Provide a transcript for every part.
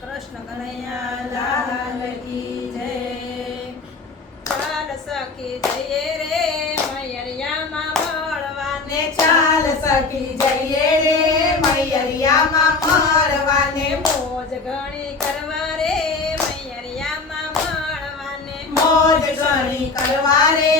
કૃષ્ણ કનૈયા લાલ કી જય. ચાલ સખી જઈએ રે મૈયરિયામાં મળવાને. ચાલ સખી જઈએ રે મૈયરિયામાં મળવાને. મોજ ઘણી કરવા રે મૈયરિયામાં મળવાને. મોજ ઘણી કરવા રે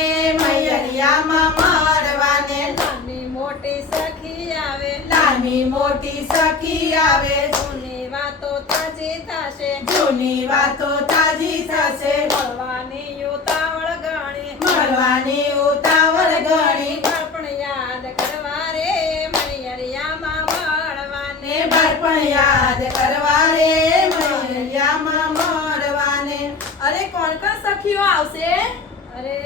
મૈયરિયામાં મળવાને. નાની મોટી સખી આવે, નાની મોટી સખી આવે, જૂની વાતો તાજી થશે, જૂની વાતો તાજી થશે. મળવાની ઉતાવળ ગણી, મળવાની ઉતાવળ ઘણી, બાળપણ યાદ કરવા રે મૈયરિયામાં મળવાને. બાળપણ યાદ કરવા રે મૈયરિયામાં મળવાને. અરે કોણ કોણ સખીઓ આવશે? અરે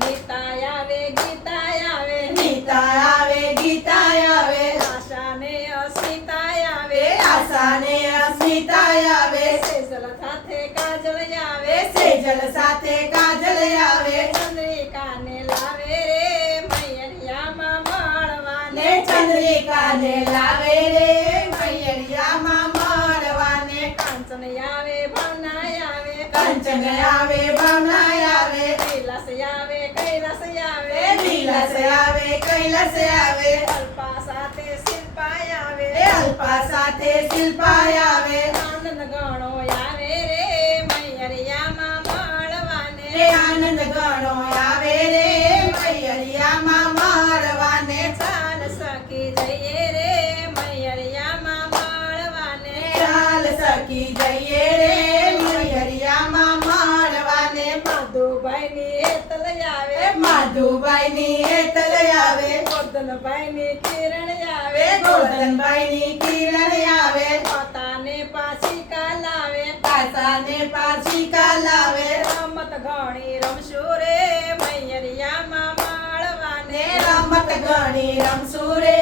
નીતા આવે, ગીતા આવે, નીતા આવે, ગીતા આવે, આશા ને અસ્મિતા આવે, આશા ને અસ્મિતા આવે, સેજલ સાથે કાજલ આવે, સેજલ સાથે કાજલ આવે, ચંદ્રિકા ને લાવે રે મૈયરિયામાં મળવાને. ચંદ્રિકાને લાવે રે મૈયરિયામાં મળવાને. કાંચન આવે, ભાવના આવે, કંચન આવે, ભાવના આવે, વિલાસ આવે, કૈલાસ આવે, વિલાસ આવે, કૈલાસ આવે, અલ્પા સાથે શિલ્પા આવે, અલ્પા સાથે શિલ્પા આવે, આનંદ ગણો આવે રે મૈયરિયામાં મળવાને. આનંદ ગણો આવે રે મૈયરિયામાં મળવાને. ચાલ સખી જઈએ રે મૈયરિયામાં મળવાને. ચાલ સખી જઈએ રે મૈયરિયામાં મળવાને. માધુભાઈની હેતલ આવે, માધુભાઈની હેતલ આવે, ગોરધનભાઈની કિરણ આવે, ગોરધનભાઈની કિરણ આવે, પોતાને પાછી કાલ આવે, પાસાને પાછી કાલ આવે, રમત ઘણી રમશું રે મૈયરિયામાં મળવાને. રમત ઘણી રમશું રે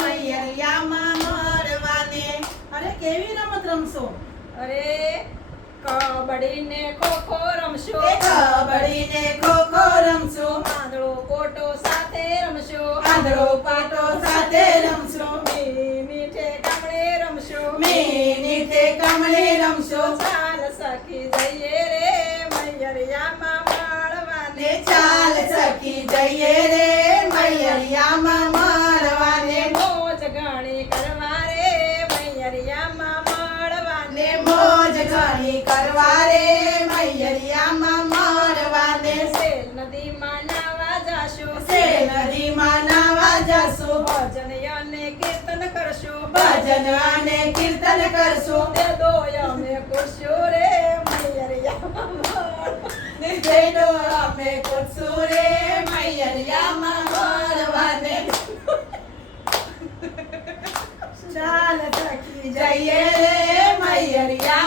મૈયરિયામાં મળવાને. અરે કેવી રમત રમશો? અરે કબડ્ડી ને ખોખો રમશું, કબડ્ડી ને ખોખો રમશું, આંધળો કોટો સાથે રમશું, આંધળો પાટો સાથે રમશું, મીઠે કામડે રમશું. મીઠે કમળે રમશું. ચાલ સખી જઈએ રે મૈયરિયામાં મળવાને. ચાલ સખી જઈએ રે મૈયરિયામાં મળવાને. મોજ ઘણી કરવા રે મૈયરિયામાં મળવાને. મોજ ઘણી કરવા રે મૈયરિયામાં મળવાને. સેલ નદીમાં નાવા જાશું, સેલ નદીમાં નાવા જશું, ભજન અને કીર્તન કરશું, ભજન અને કીર્તન કરશું, તે દોય અમે કરશું રે મૈયરિયામાં મળવાને. બેડો અમે કૂદશું રે મૈયરિયામાં મળવાને. ચાલ સખી જઈએ રે મૈયરિયા